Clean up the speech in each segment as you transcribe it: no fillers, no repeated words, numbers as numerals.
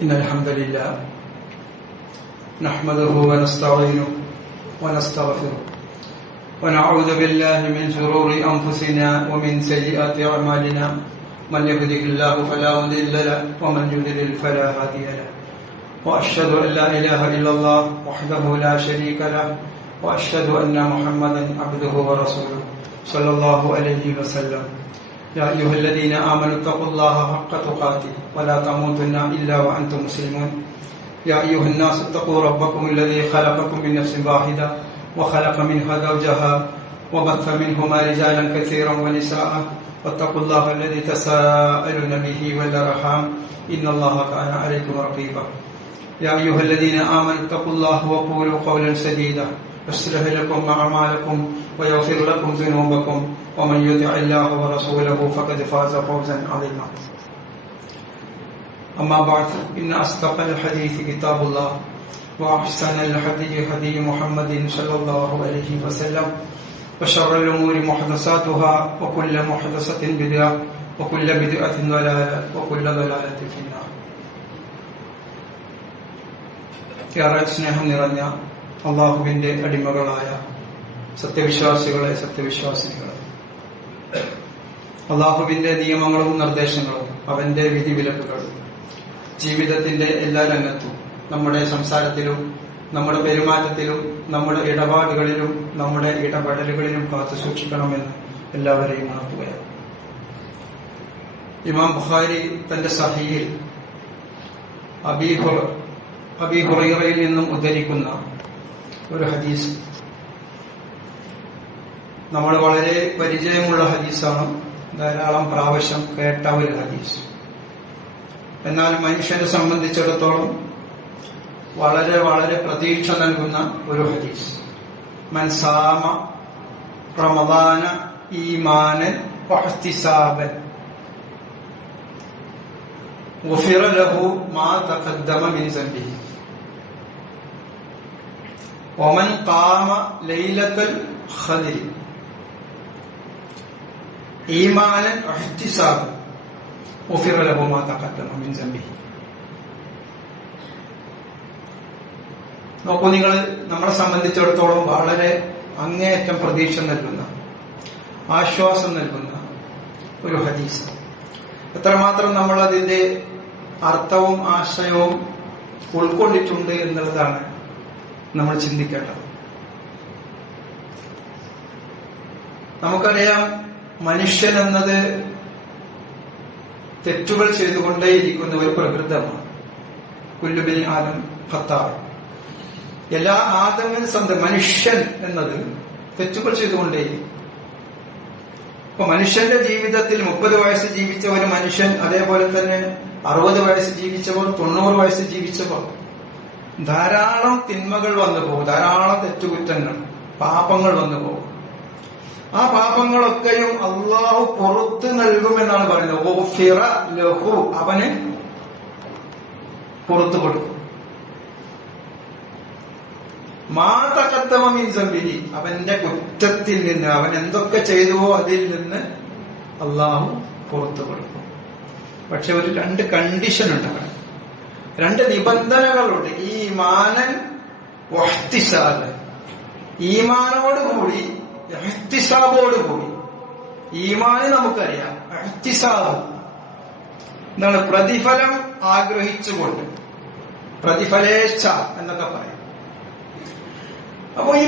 إن الحمد لله نحمده ونستعينه ونستغفره ونعوذ بالله من شرور أنفسنا ومن سيئات أعمالنا من يهده الله فلا مضل له ومن يضلل فلا هادي له وأشهد أن لا إله إلا الله وحده لا شريك له وأشهد أن محمدا عبده ورسوله صلى الله عليه وسلم يا أيها الذين آمنوا اتقوا الله حق تقاته ولا تموتن إلا وأنتم مسلمون يا أيها الناس اتقوا ربكم الذي خلقكم من نفس واحدة وخلق منها زوجها وبث منهما رجالا كثيرا ونساء واتقوا الله الذي تساءلون به والأرحام إن الله كان عليكم رقيبا يا أيها الذين آمنوا اتقوا الله وقولوا قولا سديدا يصلح لكم أعمالكم ويغفر لكم ذنوبكم ومن يطع الله ورسوله فقد فاز فوزا عظيما أما بعد إن أصدق الحديث كتاب الله وأحسن الهدي هدي محمد صلى الله عليه وسلم وشر الأمور محدثاتها وكل محدثة بدعة وكل بدعة ضلالة وكل ضلالة في النار. ഏറെ സ്നേഹം നിറഞ്ഞ അള്ളാഹുവിന്റെ അടിമകളായ സത്യവിശ്വാസികളെ സത്യവിശ്വാസിനികളെ, അള്ളാഹുവിന്റെ നിയമങ്ങളും നിർദ്ദേശങ്ങളും അവന്റെ വിധിവിലക്കുകളും ജീവിതത്തിന്റെ എല്ലാ രംഗത്തും, നമ്മുടെ സംസാരത്തിലും നമ്മുടെ പെരുമാറ്റത്തിലും നമ്മുടെ ഇടപാടുകളിലും നമ്മുടെ ഇടപെടലുകളിലും കാത്തു സൂക്ഷിക്കണമെന്ന് എല്ലാവരെയും ഉണർത്തുകയാണ്. ഇമാം ബുഖാരി തന്റെ സഹീഹിൽ അബീ ഹുറൈറയിൽ നിന്നും ഉദ്ധരിക്കുന്ന ഒരു ഹദീസ്, നമ്മൾ വളരെ പരിചയമുള്ള ഹദീസാണ്, ധാരാളം പ്രാവശ്യം കേട്ട ഒരു ഹദീസ്. എന്നാൽ മനുഷ്യനെ സംബന്ധിച്ചിടത്തോളം വളരെ വളരെ പ്രതീക്ഷ നൽകുന്ന ഒരു ഹദീസ്. മൻ സാമ റമദാന ഈമാനൻ വഹ്തിസാബൻ ഗുഫിറ ലഹു മാ തഖദ്ദമ മിൻ ദംബിഹി വമൻ ഖാമ ലൈലത്തുൽ ഖദ്രി ഈമാനൻ വഹ്തിസാബൻ ഗുഫിറ ലഹു മാ തഖദ്ദമ മിൻ ദംബിഹി. നോക്കൂ, നിങ്ങൾ നമ്മളെ സംബന്ധിച്ചിടത്തോളം വളരെ അങ്ങേയറ്റം പ്രതീക്ഷ നൽകുന്ന, ആശ്വാസം നൽകുന്ന ഒരു ഹദീസ്. എത്രമാത്രം നമ്മൾ അതിന്റെ അർത്ഥവും ആശയവും ഉൾക്കൊണ്ടിട്ടുണ്ട് എന്നുള്ളതാണ് നമ്മൾ ചിന്തിക്കേണ്ടത്. നമുക്കറിയാം, മനുഷ്യൻ എന്നത് തെറ്റുകൾ ചെയ്തുകൊണ്ടേയിരിക്കുന്ന ഒരു പ്രകൃതമാണ്. കുല്ലുബിനി ആദം ഖത്താഅ്. എല്ലാ ആദമിനും സ്വന്തം മനുഷ്യൻ എന്നത് തെറ്റുകൾ ചെയ്തുകൊണ്ടേയിരിക്കും. അപ്പൊ മനുഷ്യന്റെ ജീവിതത്തിൽ 30 വയസ്സ് ജീവിച്ച ഒരു മനുഷ്യൻ, അതേപോലെ തന്നെ 60 വയസ്സ് ജീവിച്ചവർ, 90 വയസ്സ് ജീവിച്ചവർ, ധാരാളം തിന്മകൾ വന്നു പോകും, ധാരാളം തെറ്റുകുറ്റങ്ങൾ, പാപങ്ങൾ വന്നു പോകും. ആ പാപങ്ങളൊക്കെയും അള്ളാഹു പുറത്തു നൽകുമെന്നാണ് പറയുന്നത്. ഗുഫിറ ലഹു, അവന് പുറത്തു കൊടുക്കും. മാ തഖദ്ദമ മിൻ ദംബിഹി, അവന്റെ കുറ്റത്തിൽ നിന്ന്, അവൻ എന്തൊക്കെ ചെയ്തുവോ അതിൽ നിന്ന് അള്ളാഹു പുറത്തു കൊടുക്കും. പക്ഷെ ഒരു 2 കണ്ടീഷൻ ഉണ്ട് അവിടെ, 2 നിബന്ധനകളുണ്ട്. ഈമാനൻ വഹ്തിസാബ്, ഈമാനോടുകൂടി ഇഹ്തിസാബോടുകൂടി. ഈമാന് നമുക്കറിയാം, ഇഹ്തിസാബ് എന്താണ്? പ്രതിഫലം ആഗ്രഹിച്ചുകൊണ്ട്, പ്രതിഫലേച്ഛ എന്നൊക്കെ പറയും. അപ്പോ ഈ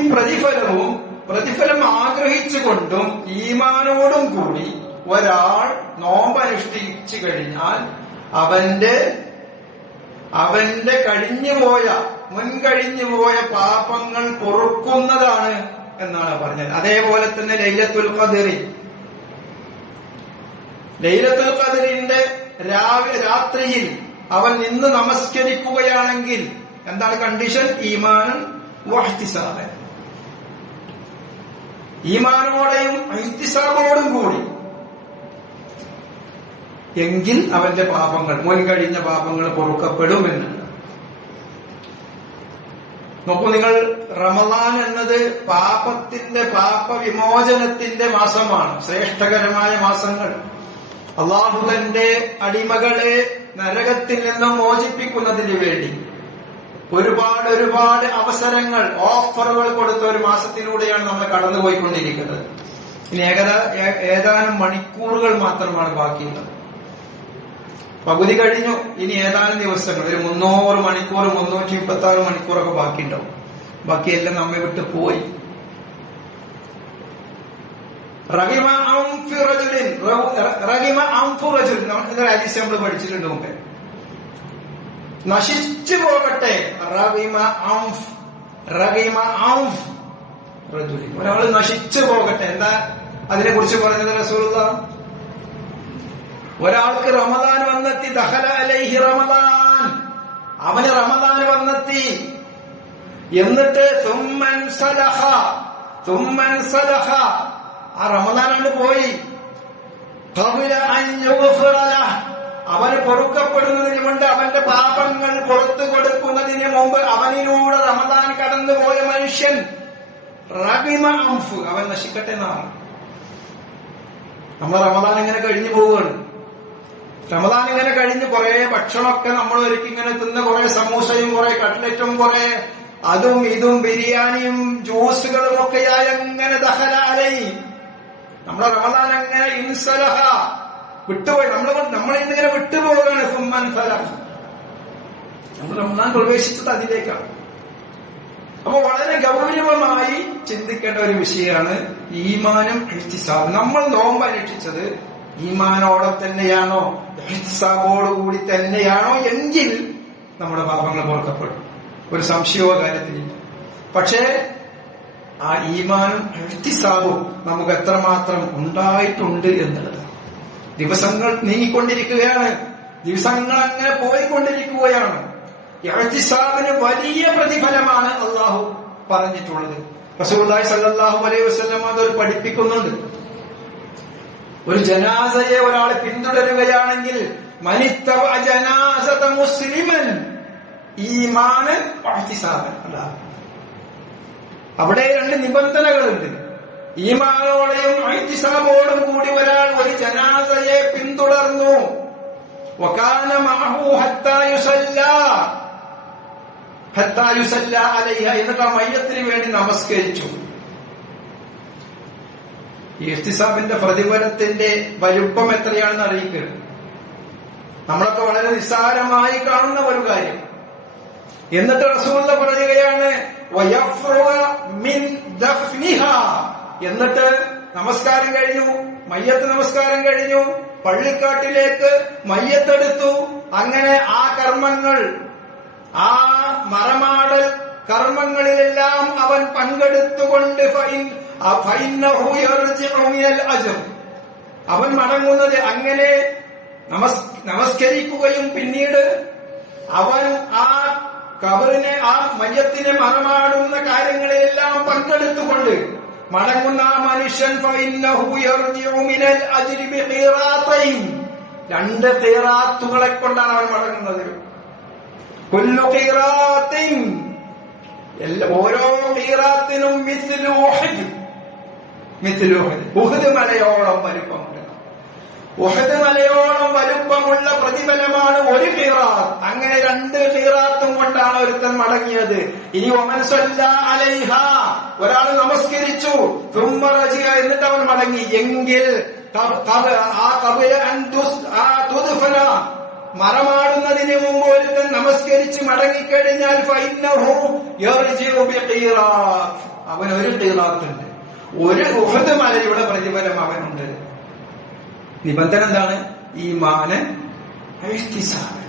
പ്രതിഫലം ആഗ്രഹിച്ചുകൊണ്ടും ഈമാനോടും കൂടി ഒരാൾ നോമ്പനുഷ്ഠിച്ചു കഴിഞ്ഞാൽ അവന്റെ മുൻകഴിഞ്ഞുപോയ പാപങ്ങൾ പൊറുക്കുന്നതാണ് എന്നാണ് പറഞ്ഞത്. അതേപോലെ തന്നെ ലൈലത്തുൽ ഖദ്റിന്റെ രാത്രിയിൽ അവൻ നിന്ന് നമസ്കരിക്കുകയാണെങ്കിൽ എന്താണ് കണ്ടീഷൻ? ഈമാനൻ വഹ്തിസാബൻ, ഈമാനോടെയും ഇഹ്തിസാബോടും കൂടി. എങ്കിൽ അവന്റെ പാപങ്ങൾ, മുൻകഴിഞ്ഞ പാപങ്ങൾ പൊറുക്കപ്പെടുമെന്നാണ്. നോക്കൂ നിങ്ങൾ, റമദാൻ എന്നത് പാപവിമോചനത്തിന്റെ മാസമാണ്. ശ്രേഷ്ഠകരമായ മാസങ്ങൾ. അള്ളാഹു തന്റെ അടിമകളെ നരകത്തിൽ നിന്നും മോചിപ്പിക്കുന്നതിന് വേണ്ടി ഒരുപാട് അവസരങ്ങൾ, ഓഫറുകൾ കൊടുത്ത ഒരു മാസത്തിലൂടെയാണ് നമ്മൾ കടന്നുപോയിക്കൊണ്ടിരിക്കുന്നത്. ഇനി ഏതാനും മണിക്കൂറുകൾ മാത്രമാണ് ബാക്കിയുള്ളത്. പകുതി കഴിഞ്ഞു. ഇനി ഏതാനും ദിവസങ്ങൾ, ഒരു 300 മണിക്കൂർ, 336 മണിക്കൂറൊക്കെ ബാക്കിയുണ്ടാവും. ബാക്കിയെല്ലാം നമ്മെ വിട്ട് പോയി. റഗിമ അൻഫു റജുലിൻ, എന്നൊരു ഹദീസ് നമ്മൾ പഠിച്ചിട്ടുണ്ട് മുമ്പേ. നശിച്ചു പോകട്ടെ. റഗിമ അൻഫ് റജുലിൻ, ഒരാള് നശിച്ചു പോകട്ടെ. എന്താ അതിനെ കുറിച്ച് പറഞ്ഞത് റസൂലുള്ളാഹ്? ഒരാൾക്ക് റമദാൻ വന്നെത്തി, ദഖല അലൈഹി റമദാൻ, അവന് റമദാൻ വന്നെത്തി. എന്നിട്ട് സുമ്മൻ സലഹ, ആ റമദാനാണ് പോയി. ഖബല അൻ യുഗ്ഫറ ലഹ്, അവന് പൊറുക്കപ്പെടുന്നതിന് മുമ്പ്, അവന്റെ പാപങ്ങൾ പുറത്തു കൊടുക്കുന്നതിന് മുമ്പ് അവനിലൂടെ റമദാൻ കടന്നുപോയ മനുഷ്യൻ റഗിമ അൻഫ്, അവൻ നശിക്കട്ടെ എന്നാണ്. നമ്മൾ റമദാൻ ഇങ്ങനെ കഴിഞ്ഞു പോവുകയാണ്. റമദാൻ ഇങ്ങനെ കഴിഞ്ഞ് കുറെ ഭക്ഷണമൊക്കെ നമ്മൾ ഒരുക്കി ഇങ്ങനെ തിന്ന, കുറെ സമൂസയും കുറെ കട്ട്ലറ്റും കുറെ അതും ഇതും ബിരിയാണിയും ജ്യൂസുകളും ഒക്കെയായി അങ്ങനെ ദഖല അലൈഹി, നമ്മളെ റമദാൻ അങ്ങനെ ഇൻസലഹ, വിട്ടുപോയി. നമ്മളിങ്ങനെ വിട്ടുപോവുകയാണ്. സുമ്മൻ സലഹ, നമ്മൾ റമദാൻ പ്രവേശിച്ചത് അതിലേക്കാണ്. അപ്പൊ വളരെ ഗൗരവമായി ചിന്തിക്കേണ്ട ഒരു വിഷയമാണ് ഈമാനും ഇഹ്തിസാബും. നമ്മൾ നോമ്പ് അനുഷ്ഠിച്ചത് ഈമാനോടെ തന്നെയാണോ, ഇഹ്തിസാബോടുകൂടി തന്നെയാണോ എങ്കിൽ നമ്മുടെ പാപങ്ങൾ പൊറുക്കപ്പെടും. ഒരു സംശയവും കാര്യത്തിലില്ല. പക്ഷേ ആ ഈമാനും ഇഹ്തിസാബും നമുക്ക് എത്രമാത്രം ഉണ്ടായിട്ടുണ്ട് എന്നുള്ളത്. ദിവസങ്ങൾ നീങ്ങിക്കൊണ്ടിരിക്കുകയാണ്, ദിവസങ്ങൾ അങ്ങനെ പോയിക്കൊണ്ടിരിക്കുകയാണ്. ഇഹ്തിസാബിന് വലിയ പ്രതിഫലമാണ് അള്ളാഹു പറഞ്ഞിട്ടുള്ളത്. റസൂലുള്ളാഹി സ്വല്ലല്ലാഹു അലൈഹി വസല്ലം അതൊരു പഠിപ്പിക്കുന്നുണ്ട്. ഒരു ജനാസയെ ഒരാൾ പിന്തുടരുകയാണെങ്കിൽ മനിത്തബ ജനാസത മുസ്ലിമൻ ഈമാനൻ വഇഹ്തിസാബൻ, അവിടെ 2 നിബന്ധനകളുണ്ട്. ഈമാനോടെയും ഇഹ്തിസാബോടും കൂടി ഒരാൾ ഒരു ജനാസയെ പിന്തുടർന്നു. വകാന മഅഹു ഹത്താ യുസല്ല അലൈഹ, എന്നിട്ട് ആ മയ്യത്തിന് വേണ്ടി നമസ്കരിച്ചു. ഈ ഇഹ്തിസാബിന്റെ പ്രതിഫലത്തിന്റെ വലുപ്പം എത്രയാണെന്ന് അറിയിക്കുക. നമ്മളൊക്കെ വളരെ നിസ്സാരമായി കാണുന്ന ഒരു കാര്യം. എന്നിട്ട് റസൂലുള്ളാഹി പറയുകയാണ് എന്നിട്ട് നമസ്കാരം കഴിഞ്ഞു, മയ്യത്ത് നമസ്കാരം കഴിഞ്ഞു, പള്ളിക്കാട്ടിലേക്ക് മയ്യത്തെടുത്തു. അങ്ങനെ ആ കർമ്മങ്ങൾ, ആ മറമാടൽ കർമ്മങ്ങളിലെല്ലാം അവൻ പങ്കെടുത്തുകൊണ്ട് അവൻ മടങ്ങുന്നത് അങ്ങനെ നമസ്കരിക്കുകയും പിന്നീട് അവൻ ആ ഖബറിനെ, ആ മയ്യത്തിനെ മറമാടുന്ന കാര്യങ്ങളിലെല്ലാം പങ്കെടുത്തുകൊണ്ട് മടങ്ങുന്ന ആ മനുഷ്യൻ 2 ഖീറാത്തുകളെ കൊണ്ടാണ് അവൻ മടങ്ങുന്നത്. ഓരോ ഖീറാത്തിനും ഉഹദ് മലയോളം വലുപ്പമുണ്ട്. ഉഹദ് മലയോളം വലുപ്പമുള്ള പ്രതിഫലമാണ് ഒരു ഖീറാത്ത്. അങ്ങനെ 2 ഖീറാത്തും കൊണ്ടാണ് ഒരുത്തൻ മടങ്ങിയത്. ഇനി വമൻ സല്ല അലൈഹ, ഒരാൾ നമസ്കരിച്ചു, തുമ്മ റജിഅ, എന്നിട്ട് അവൻ മടങ്ങി എങ്കിൽ മറമാടുന്നതിന് മുമ്പ് ഒരുത്തൻ നമസ്കരിച്ച് മടങ്ങിക്കഴിഞ്ഞാൽ അവൻ 1 ഖീറാത്തുണ്ട്. ഒരു ഉഹദ് മലയുടെ പ്രതിഫലം അവനുണ്ട്. നിബന്ധന എന്താണ്? ഈമാന് ഇഹ്തിസാബ്.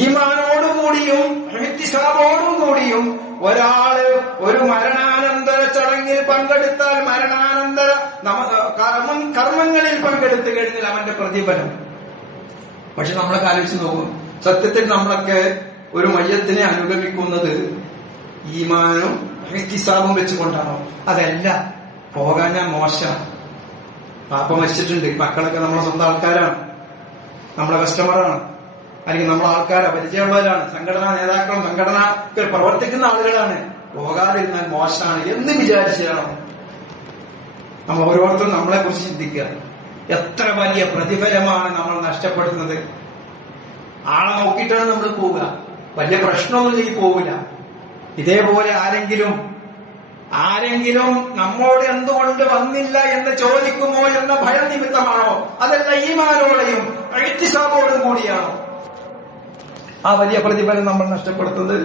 ഈമാനോടുകൂടിയും ഇഹ്തിസാബോടും കൂടിയും ഒരാള് ഒരു മരണാനന്തര ചടങ്ങിൽ പങ്കെടുത്താൽ, മരണാനന്തര കർമ്മങ്ങളിൽ പങ്കെടുത്തു കഴിഞ്ഞാൽ അവന്റെ പ്രതിഫലം. പക്ഷെ നമ്മളൊക്കെ ആലോചിച്ച് നോക്കും, സത്യത്തിൽ നമ്മളൊക്കെ ഒരു മയ്യത്തിനെ അനുഗമിക്കുന്നത് ഈമാനും ഇഹ്തിസാബും വെച്ചുകൊണ്ടാണോ? അതല്ല. പോകാൻ മോശമാണ്. പാപ്പ മരിച്ചിട്ടുണ്ട്, മക്കളൊക്കെ നമ്മളെ സ്വന്തം ആൾക്കാരാണ്, നമ്മളെ കസ്റ്റമറാണ്, അല്ലെങ്കിൽ നമ്മളെ ആൾക്കാരെ പരിചയമുള്ളവരാണ്, സംഘടനാ നേതാക്കളും സംഘടനയിൽ പ്രവർത്തിക്കുന്ന ആളുകളാണ്. പോകാതിരുന്നാൽ മോശമാണ് എന്ന് വിചാരിച്ചാണ് നമ്മൾ ഓരോരുത്തരും നമ്മളെ കുറിച്ച് ചിന്തിക്കുക. എത്ര വലിയ പ്രതിഫലമാണ് നമ്മൾ നഷ്ടപ്പെടുന്നത്. ആളെ നോക്കിയിട്ടാണ് നമ്മൾ പോവുക. വലിയ പ്രശ്നമൊന്നും പോവില്ല. ഇതേപോലെ ആരെങ്കിലും നമ്മോട് എന്തുകൊണ്ട് വന്നില്ല എന്ന് ചോദിക്കുമോ എന്ന ഭയം നിമിത്തമാണോ, അതല്ല ഈമാനോടെയും ഇഹ്തിസാബോടും കൂടിയാണോ ആ വലിയ പ്രതിഫലം നമ്മൾ നഷ്ടപ്പെടുത്തുന്നത്?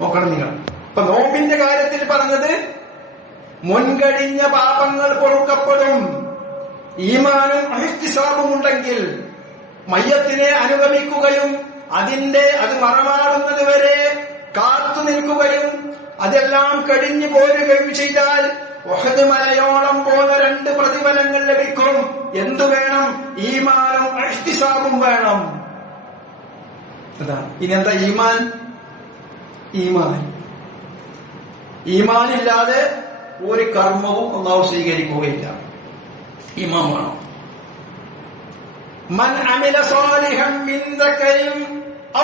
നോക്കണം നിങ്ങൾ. ഇപ്പൊ നോമ്പിന്റെ കാര്യത്തിൽ പറഞ്ഞത് മുൻകഴിഞ്ഞ പാപങ്ങൾ പൊറുക്കപ്പെടും. ഈമാനും ഇഹ്തിസാബും ഉണ്ടെങ്കിൽ മയ്യത്തിനെ അനുഗമിക്കുകയും അത് മറമാടുന്നത് വരെ കാത്തു നിൽക്കുകയും അതെല്ലാം കഴിഞ്ഞു പോരുകയും ചെയ്താൽ ഉഹദ് മലയോളം പോലെ 2 പ്രതിഫലങ്ങൾ ലഭിക്കും. എന്തു വേണം? ഈമാനും ഇഹ്തിസാബും വേണം. അതാണ്. ഇനി എന്താ ഈമാനില്ലാതെ ഒരു കർമ്മവും അല്ലാഹു സ്വീകരിക്കുകയില്ല. ഈമാൻ വേണം. മൻ അമില സാലിഹൻ മിൻ ദക്കരിൻ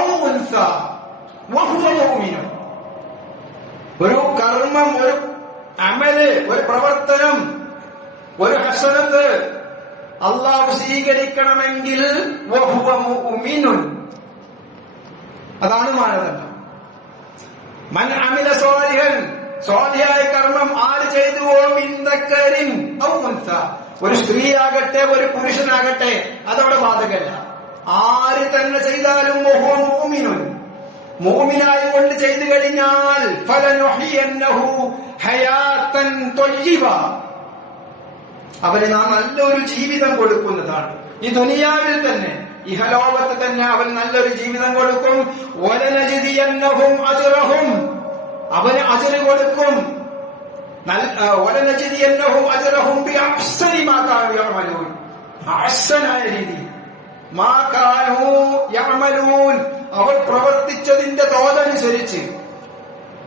ഔ ഉൻസ വഹുവ മുഅ്മിൻ. ഒരു കർമ്മം, ഒരു അമല്, ഒരു പ്രവർത്തനം, ഒരു ഹസനത്ത് അല്ലാഹു സ്വീകരിക്കണമെങ്കിൽ വഹുവ മുഅ്മിനുൻ, അതാണ് മാനദണ്ഡം. മൻ അമില സാലിഹൻ, സ്വാലിഹായ കർമ്മം ആര് ചെയ്തുവോ, മിൻ ദക്കരിൻ ഔ ഉൻസ, ഒരു സ്ത്രീയാകട്ടെ ഒരു പുരുഷനാകട്ടെ അതവിടെ ബാധകല്ല. ആര് തന്നെ ചെയ്താലും വഹുവ മുഅ്മിനുൻ, മുഅ്മിനായി കൊണ്ട് ചെയ്തു കഴിഞ്ഞാൽ ഫലനുഹിയന്നഹു ഹയാതൻ ത്വയ്യിബ, അവന് നാം നല്ലൊരു ജീവിതം കൊടുക്കുന്നതാണ്. ഈ ദുനിയാവിൽ തന്നെ, ഇഹലോകത്ത് തന്നെ അവൻ നല്ലൊരു ജീവിതം കൊടുക്കും. വലനജിദിയന്നഹും അജ്റഹും, അവന് അജ്റ് കൊടുക്കും. വലനജിദിയന്നഹും അജ്റഹും ബിഅഹ്സനി മാ കാനൂ യഅമലൂൻ, അഹ്സനായ രീതി, മാ കാനൂ യഅമലൂൻ, അവർ പ്രവർത്തിച്ചതിന്റെ തോതനുസരിച്ച്.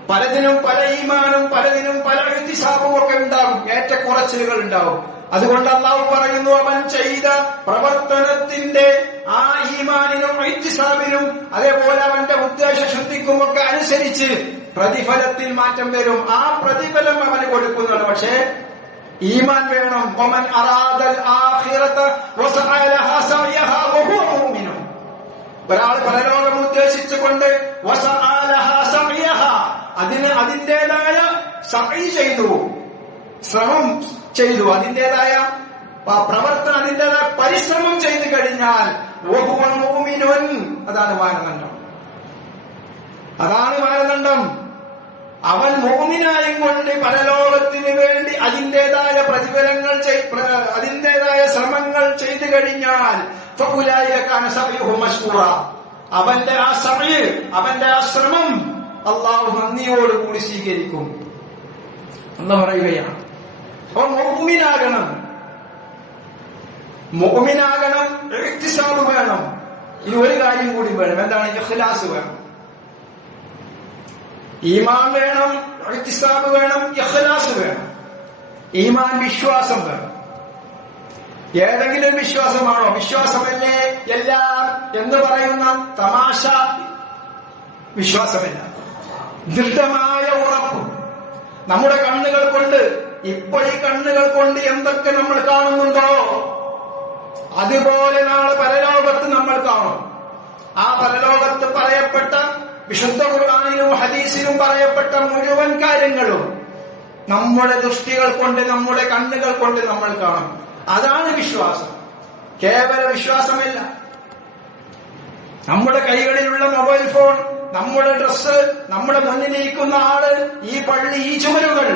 പലതിനും പല ഈമാനും, പലതിനും പല ഇഹ്തിസാബും ഒക്കെ ഉണ്ടാകും, ഏറ്റക്കുറച്ചിലുകൾ ഉണ്ടാവും. അതുകൊണ്ട് അല്ലാഹു പറയുന്നു, അവൻ ചെയ്ത പ്രവർത്തനത്തിന്റെ ആ ഈമാനിനും ഇഹ്തിസാബിനും അതേപോലെ അവന്റെ ഉദ്ദേശ ശുദ്ധിക്കും ഒക്കെ അനുസരിച്ച് പ്രതിഫലത്തിൽ മാറ്റം വരും. ആ പ്രതിഫലം അവന് കൊടുക്കുന്നതാണ്. പക്ഷേ ഈമാൻ വേണം. വമൻ അറാദൽ ആഖിറത വസഅ ലഹാ സഅയഹാ വഹുവ മുഅ്മിൻ, ഒരാൾ പരലോകം ഉദ്ദേശിച്ചുകൊണ്ട് വസഅ ലഹാ സഅയഹാ, അതിന്റേതായ സഅയ് ചെയ്തു, ശ്രമം ചെയ്തു, അതിന്റേതായ പ്രവർത്തനം, അതിന്റേതായ പരിശ്രമം ചെയ്തു കഴിഞ്ഞാൽ വഹുവ മുഅ്മിനുൻ, അതാണ് മാനദണ്ഡം. അവൻ മുഅ്മിനായും കൊണ്ട് പരലോകത്തിന് വേണ്ടി അതിന്റേതായ പ്രതിഫലങ്ങൾ, അതിന്റേതായ ശ്രമങ്ങൾ ചെയ്തു കഴിഞ്ഞാൽ ഫഉലൈക കാന സഅയുഹു മശ്കൂറ, അവന്റെ ആ സഅയ്, അവന്റെ ആ ശ്രമം അല്ലാഹു നന്ദിയോടുകൂടി സ്വീകരിക്കും എന്ന് പറയുകയാണ്. അപ്പോൾ മുഅ്മിനാകണം, ഇഹ്തിസാബ് വേണം. ഇനി ഒരു കാര്യം കൂടി വേണം. എന്താണ്? ഇഖ്ലാസ് വേണം. ഈമാൻ വേണം, ഇഹ്തിസാബ് വേണം, ഇഖ്ലാസ് വേണം. ഈമാൻ വിശ്വാസം വേണം. ഏതെങ്കിലും വിശ്വാസമാണോ? വിശ്വാസമല്ലേ എല്ലാം എന്ന് പറയുന്ന തമാശ വിശ്വാസമല്ല. ദൃഢമായ ഉറപ്പ്. നമ്മുടെ കണ്ണുകൾ കൊണ്ട്, ഇപ്പോൾ ഈ കണ്ണുകൾ കൊണ്ട് എന്തൊക്കെ നമ്മൾ കാണുന്നുണ്ടോ അതുപോലെ നാളെ പരലോകത്ത് നമ്മൾ കാണും. ആ പരലോകത്ത് പറയപ്പെട്ട, വിശുദ്ധ ഖുർആനിലും ഹദീസിലും പറയപ്പെട്ട മുഴുവൻ കാര്യങ്ങളും നമ്മുടെ ദൃഷ്ടികൾ കൊണ്ട്, നമ്മുടെ കണ്ണുകൾ കൊണ്ട് നമ്മൾ കാണും. അതാണ് വിശ്വാസം. കേവല വിശ്വാസമല്ല. നമ്മുടെ കൈകളിലുള്ള മൊബൈൽ ഫോൺ, നമ്മുടെ ഡ്രസ്സ്, നമ്മുടെ മുന്നിലിരിക്കുന്ന ആള്, ഈ പള്ളി, ഈ ചുമരുകൾ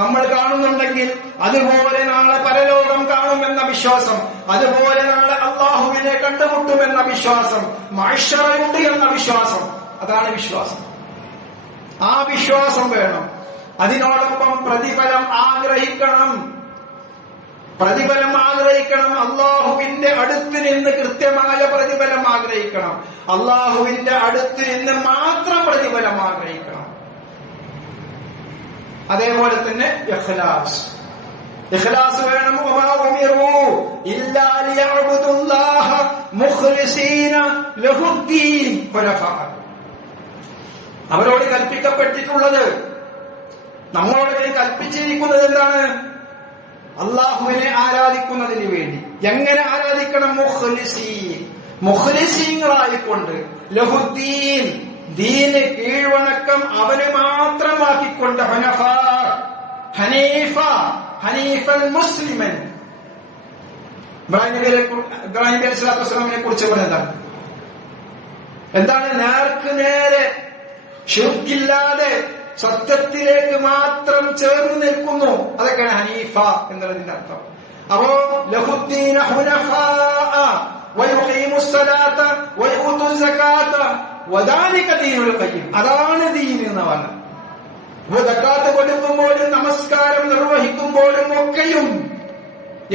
നമ്മൾ കാണുന്നുണ്ടെങ്കിൽ അതുപോലെ നാളെ പരലോകം കാണുമെന്ന വിശ്വാസം, അതുപോലെ നാളെ അല്ലാഹുവിനെ കണ്ടുമുട്ടുമെന്ന വിശ്വാസം, മഹ്ശറയുണ്ട് എന്ന വിശ്വാസം, അതാണ് വിശ്വാസം. ആ വിശ്വാസം വേണം. അതിനോടൊപ്പം പ്രതിഫലം ആഗ്രഹിക്കണം. അല്ലാഹുവിന്റെ അടുത്ത് നിന്ന് കൃത്യമായ പ്രതിഫലം ആഗ്രഹിക്കണം. അല്ലാഹുവിന്റെ അടുത്ത് നിന്ന് മാത്രം പ്രതിഫലം ആഗ്രഹിക്കണം. അതേപോലെ തന്നെ ഇഖ്ലാസ് വേണം. വമാ ഉമിറൂ ഇല്ലാ ലിയഅ്ബുദുല്ലാഹ മുഖ്ലിസീന ലഹുദ്ദീൻ ഹുനഫാ. അവരോട് കൽപ്പിക്കപ്പെട്ടിട്ടുള്ളത്, നമ്മളോട് കൽപ്പിച്ചിരിക്കുന്നത് എന്താണ്? അള്ളാഹുവിനെ ആരാധിക്കുന്നതിന് വേണ്ടി. എങ്ങനെ ആരാധിക്കണം? മുഖ്ലിസീൻ, മുഖ്ലിസീങ്ങളായിക്കൊണ്ട്, ലഹുദ്ദീൻ ദീന് കീഴ്വണക്കം അവന് മാത്രമാക്കിക്കൊണ്ട്, ഹനീഫൻ മുസ്ലിമൻ. ഇബ്രാഹിം നബി അലൈഹി സ്വലാത്തു വസ്സലാമിനെ കുറിച്ച് പറയുന്നതാണ് എന്താണ്? നേർക്ക് നേരെ ശിർക്കില്ലാതെ സത്യത്തിലേക്ക് മാത്രം ചേർന്ന് നിൽക്കുന്നു. അതൊക്കെയാണ് ഹനീഫ എന്നുള്ളതിന്റെ അർത്ഥം. അപ്പോ ലഹുദ്ദീന ഹുനഫാഅ വയുഖീമുസ് സ്വലാത്ത വയുഊതുസ് സകാത്ത വദാലിക ദീനുൽ ഖയ്യിം. അതാണ് ദീൻ എന്ന് പറഞ്ഞത്. അപ്പോൾ സകാത്ത് കൊടുക്കുമ്പോഴും നമസ്കാരം നിർവഹിക്കുമ്പോഴും ഒക്കെയും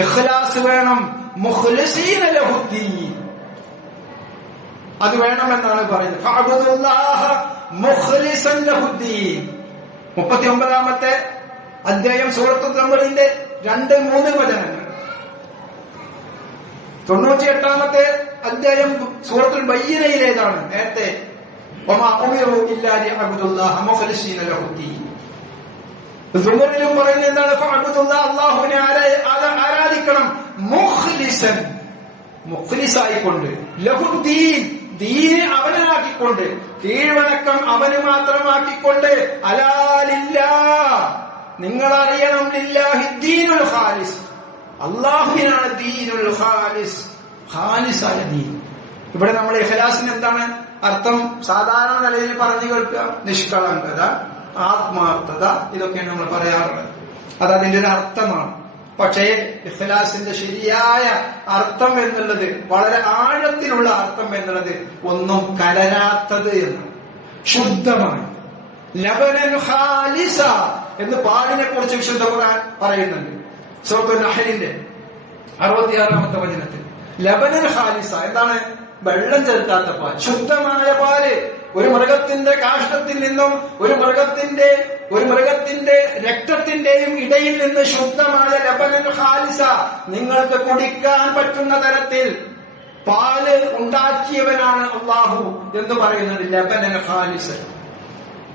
ഇഖ്ലാസ് വേണം. മുഖ്ലിസീന ലഹുദ്ദീൻ അത് വേണമെന്നാണ് പറയുന്നത്. ഫഅബ്ദുല്ലാഹ മുഖ്ലിസൻ ലഹുദ്ദീൻ. 39-ാമത്തെ അധ്യായം സൂറത്തുൽ ഖമറിന്റെ 2-3 വചനങ്ങൾ. 98-ാമത്തെ അധ്യായം സൂറത്തുൽ ബയ്യിനയിലേതാണ് നേരത്തെ വമാ ഉമിറു ഇല്ലാ ലിഅബ്ദുല്ലാഹ മുഖ്ലിസീന ലഹുദ്ദീൻ. സുമറിലും പറയുന്നത് എന്താണ്? ഫഅബ്ദുല്ലാഹ അല്ലാഹുവിനെ ആരാധിക്കണം മുഖ്ലിസൻ മുഖ്ലിസായിക്കൊണ്ട്, ലഹുദ്ദീൻ ദീന് അവനാക്കിക്കൊണ്ട്, കീഴ്വണക്കം അവന് മാത്രമാക്കിക്കൊണ്ട്, അലാലില്ലാ നിങ്ങൾ അറിയണം, ലില്ലാഹി ദീനുൽ ഖാലിസ് അല്ലാഹുവിനാണ് ദീനുൽ ഖാലിസ്, ഖാലിസായ ദീൻ. ഇവിടെ നമ്മൾ ഇഖ്ലാസിന് എന്താണ് അർത്ഥം? സാധാരണ നിലയിൽ പറഞ്ഞു കേൾക്കുക, നിഷ്കളങ്കത, ആത്മാർത്ഥത, ഇതൊക്കെയാണ് നമ്മൾ പറയാറുള്ളത്. അതതിന്റെ ഒരു അർത്ഥമാണ്. പക്ഷേ ഇഖ്ലാസിന്റെ ശരിയായ അർത്ഥം എന്നുള്ളത്, വളരെ ആഴത്തിലുള്ള അർത്ഥം എന്നുള്ളത്, ഒന്നും കലരാത്തത് എന്ന്, ശുദ്ധമാണ്. ലബനൻ ഖാലിസ എന്ന് പാലിനെ കുറിച്ച് വിശുദ്ധ ഖുർആൻ പറയുന്നുണ്ട്. സൂറത്തുൽ നഹ്ലിന്റെ 66-ാമത്തെ വചനത്തിൽ ലബനൻ ഖാലിസ എന്താണ്? വെള്ളം ചേർക്കാത്ത പാൽ, ശുദ്ധമായ പാല്. ഒരു മൃഗത്തിന്റെ കാഷ്ടത്തിൽ നിന്നും ഒരു മൃഗത്തിന്റെ രക്തത്തിന്റെയും ഇടയിൽ നിന്ന് ശുദ്ധമായ ലബനൻ ഖാലിസ, നിങ്ങൾക്ക് കുടിക്കാൻ പറ്റുന്ന തരത്തിൽ പാല് ഉണ്ടാക്കിയവനാണ് അല്ലാഹു എന്ന് പറയുന്നത്. ലബനൻ ഖാലിസ,